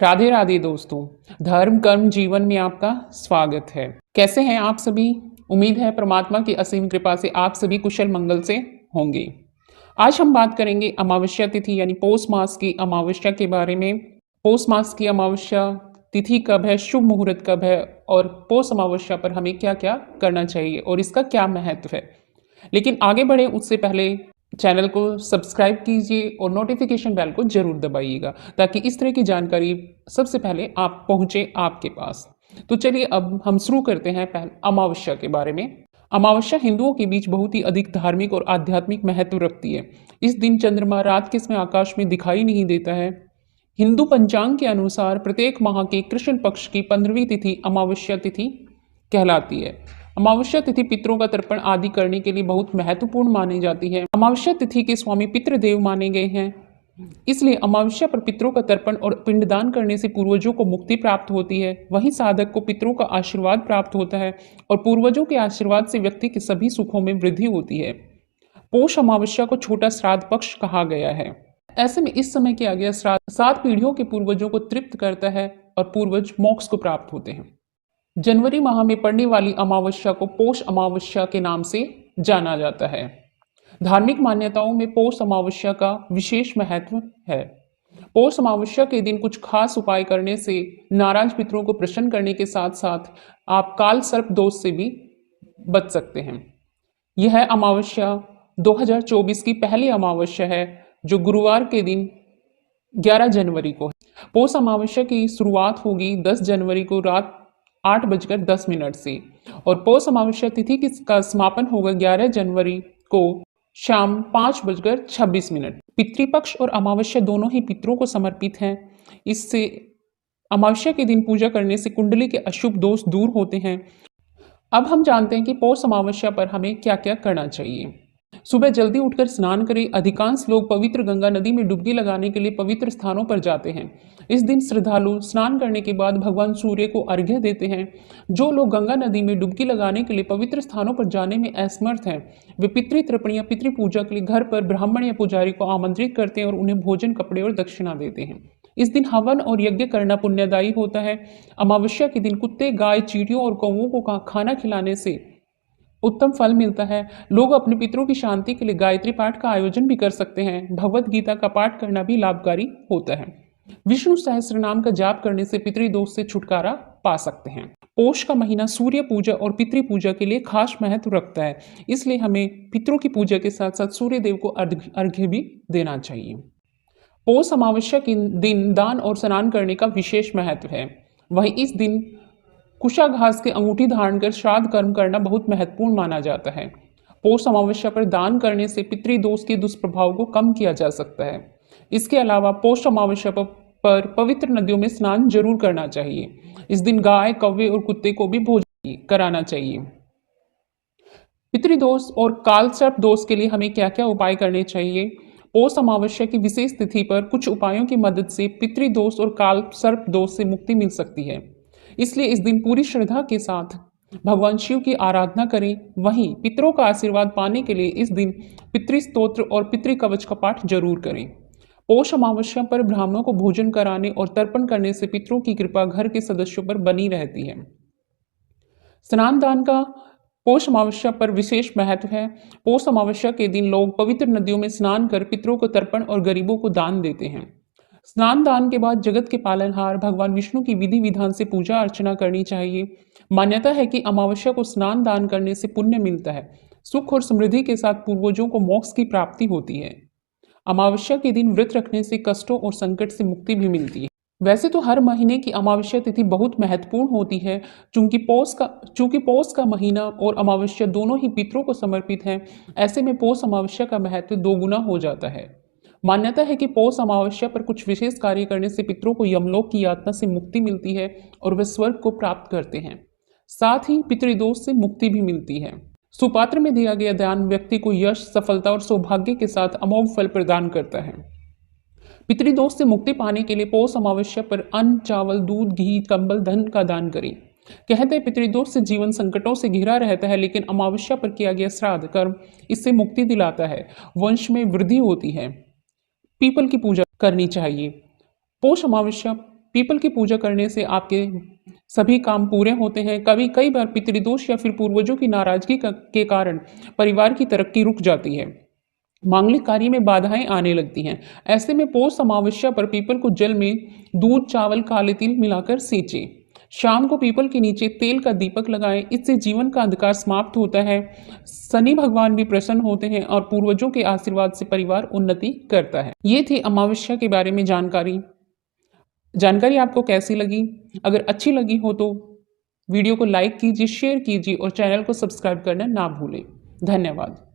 राधे राधे दोस्तों। धर्म कर्म जीवन में आपका स्वागत है। कैसे हैं आप सभी? उम्मीद है परमात्मा की असीम कृपा से आप सभी कुशल मंगल से होंगे। आज हम बात करेंगे अमावस्या तिथि यानी पौष मास की अमावस्या के बारे में। पौष मास की अमावस्या तिथि कब है, शुभ मुहूर्त कब है और पौष अमावस्या पर हमें क्या क्या करना चाहिए और इसका क्या महत्व है। लेकिन आगे बढ़े उससे पहले चैनल को सब्सक्राइब कीजिए और नोटिफिकेशन बेल को जरूर दबाइएगा ताकि इस तरह की जानकारी सबसे पहले आप पहुंचे आपके पास। तो चलिए अब हम शुरू करते हैं पहले अमावस्या के बारे में। अमावस्या हिंदुओं के बीच बहुत ही अधिक धार्मिक और आध्यात्मिक महत्व रखती है। इस दिन चंद्रमा रात के समय आकाश में दिखाई नहीं देता है। हिंदू पंचांग के अनुसार प्रत्येक माह के कृष्ण पक्ष की 15वीं तिथि अमावस्या तिथि कहलाती है। अमावस्या तिथि पितरों का तर्पण आदि करने के लिए बहुत महत्वपूर्ण मानी जाती है। अमावस्या तिथि के स्वामी पितृदेव माने गए हैं, इसलिए अमावस्या पर पितरों का तर्पण और पिंडदान करने से पूर्वजों को मुक्ति प्राप्त होती है। वहीं साधक को पितरों का आशीर्वाद प्राप्त होता है और पूर्वजों के आशीर्वाद से व्यक्ति के सभी सुखों में वृद्धि होती है। पौष अमावस्या को छोटा श्राद्ध पक्ष कहा गया है। ऐसे में इस समय किया गया श्राद्ध 7 पीढ़ियों के पूर्वजों को तृप्त करता है और पूर्वज मोक्ष को प्राप्त होते हैं। जनवरी माह में पड़ने वाली अमावस्या को पौष अमावस्या के नाम से जाना जाता है। धार्मिक मान्यताओं में पौष अमावस्या का विशेष महत्व है। पौष अमावस्या के दिन कुछ खास उपाय करने से नाराज पितरों को प्रसन्न करने के साथ साथ आप काल सर्प दोष से भी बच सकते हैं। यह अमावस्या 2024 की पहली अमावस्या है जो गुरुवार के दिन 11 जनवरी को है। पौष अमावस्या की शुरुआत होगी 10 जनवरी को रात 8:10 से और पौष अमावस्या तिथि का समापन होगा 11 जनवरी को शाम 5:26। पितृपक्ष और अमावस्या दोनों ही पितरों को समर्पित हैं। इससे अमावस्या के दिन पूजा करने से कुंडली के अशुभ दोष दूर होते हैं। अब हम जानते हैं कि पौष अमावस्या पर हमें क्या क्या करना चाहिए। सुबह जल्दी उठकर स्नान करें। अधिकांश लोग पवित्र गंगा नदी में डुबकी लगाने के लिए पवित्र स्थानों पर जाते हैं। इस दिन श्रद्धालु स्नान करने के बाद भगवान सूर्य को अर्घ्य देते हैं। जो लोग गंगा नदी में डुबकी लगाने के लिए पवित्र स्थानों पर जाने में असमर्थ हैं, वे पितृ तर्पण या पितृ पूजा के लिए घर पर ब्राह्मण या पुजारी को आमंत्रित करते हैं और उन्हें भोजन, कपड़े और दक्षिणा देते हैं। इस दिन हवन और यज्ञ करना पुण्यदायी होता है। अमावस्या के दिन कुत्ते, गाय, चींटियों और कौवों को खाना खिलाने से उत्तम फल मिलता है। लोग अपने पितरों की शांति के लिए गायत्री पाठ का आयोजन भी कर सकते हैं। भगवत गीता का पाठ करना भी लाभकारी होता है। विष्णु सहस्त्र नाम का जाप करने से पितृदोष से छुटकारा पा सकते हैं। पौष का महीना सूर्य पूजा और पितृ पूजा के लिए खास महत्व रखता है, इसलिए हमें पितरों की पूजा के साथ साथ सूर्य देव को अर्घ्य भी देना चाहिए। पौष अमावस्या के दिन दान और स्नान करने का विशेष महत्व है। वहीं इस दिन कुशाघास के अंगूठी धारण कर श्राद्ध कर्म करना बहुत महत्वपूर्ण माना जाता है। पौष अमावस्या पर दान करने से पितृदोष के दुष्प्रभाव को कम किया जा सकता है। इसके अलावा पौष अमावस्या पर पवित्र नदियों में स्नान जरूर करना चाहिए। इस दिन गाय, कौवे और कुत्ते को भी भोजन कराना चाहिए। पितृदोष और काल सर्प दोष के लिए हमें क्या क्या उपाय करने चाहिए। पौष अमावस्या की विशेष तिथि पर कुछ उपायों की मदद से पितृदोष और काल सर्प दोष से मुक्ति मिल सकती है, इसलिए इस दिन पूरी श्रद्धा के साथ भगवान शिव की आराधना करें। वहीं पितरों का आशीर्वाद पाने के लिए इस दिन पितृस्तोत्र और पितृ कवच का पाठ जरूर करें। पौष अमावस्या पर ब्राह्मणों को भोजन कराने और तर्पण करने से पितरों की कृपा घर के सदस्यों पर बनी रहती है। स्नान दान का पौष अमावस्या पर विशेष महत्व है। पौष अमावस्या के दिन लोग पवित्र नदियों में स्नान कर पितरों को तर्पण और गरीबों को दान देते हैं। स्नान दान के बाद जगत के पालनहार भगवान विष्णु की विधि विधान से पूजा अर्चना करनी चाहिए। मान्यता है कि अमावस्या को स्नान दान करने से पुण्य मिलता है। सुख और समृद्धि के साथ पूर्वजों को मोक्ष की प्राप्ति होती है। अमावस्या के दिन व्रत रखने से कष्टों और संकट से मुक्ति भी मिलती है। वैसे तो हर महीने की अमावस्या तिथि बहुत महत्वपूर्ण होती है, चूंकि पौष का महीना और अमावस्या दोनों ही पितरों को समर्पित हैं। ऐसे में पौष अमावस्या का महत्व दोगुना हो जाता है। मान्यता है कि पौष अमावस्या पर कुछ विशेष कार्य करने से पितरों को यमलोक की यातना से मुक्ति मिलती है और वे स्वर्ग को प्राप्त करते हैं। साथ ही पितृदोष से मुक्ति भी मिलती है। सुपात्र में दिया गया दान व्यक्ति को यश, सफलता और सौभाग्य के साथ अमोघ फल प्रदान करता है। पितृदोष से मुक्ति पाने के लिए पौष अमावस्या पर अन्न, चावल, दूध, घी, कंबल, धन का दान करें। कहते हैं पितृदोष से जीवन संकटों से घिरा रहता है, लेकिन अमावस्या पर किया गया श्राद्ध कर्म इससे मुक्ति दिलाता है। वंश में वृद्धि होती है। पीपल की पूजा करनी चाहिए। पौष अमावस्या पीपल की पूजा करने से आपके सभी काम पूरे होते हैं। कई बार पितृदोष या फिर पूर्वजों की नाराजगी के कारण परिवार की तरक्की रुक जाती है। मांगलिक कार्य में बाधाएं आने लगती हैं। ऐसे में पौष अमावस्या पर पीपल को जल में दूध, चावल, काले तिल मिलाकर सींचें। शाम को पीपल के नीचे तेल का दीपक लगाएं। इससे जीवन का अंधकार समाप्त होता है। शनि भगवान भी प्रसन्न होते हैं और पूर्वजों के आशीर्वाद से परिवार उन्नति करता है। ये थी अमावस्या के बारे में जानकारी आपको कैसी लगी? अगर अच्छी लगी हो तो वीडियो को लाइक कीजिए, शेयर कीजिए और चैनल को सब्सक्राइब करना ना भूलें। धन्यवाद।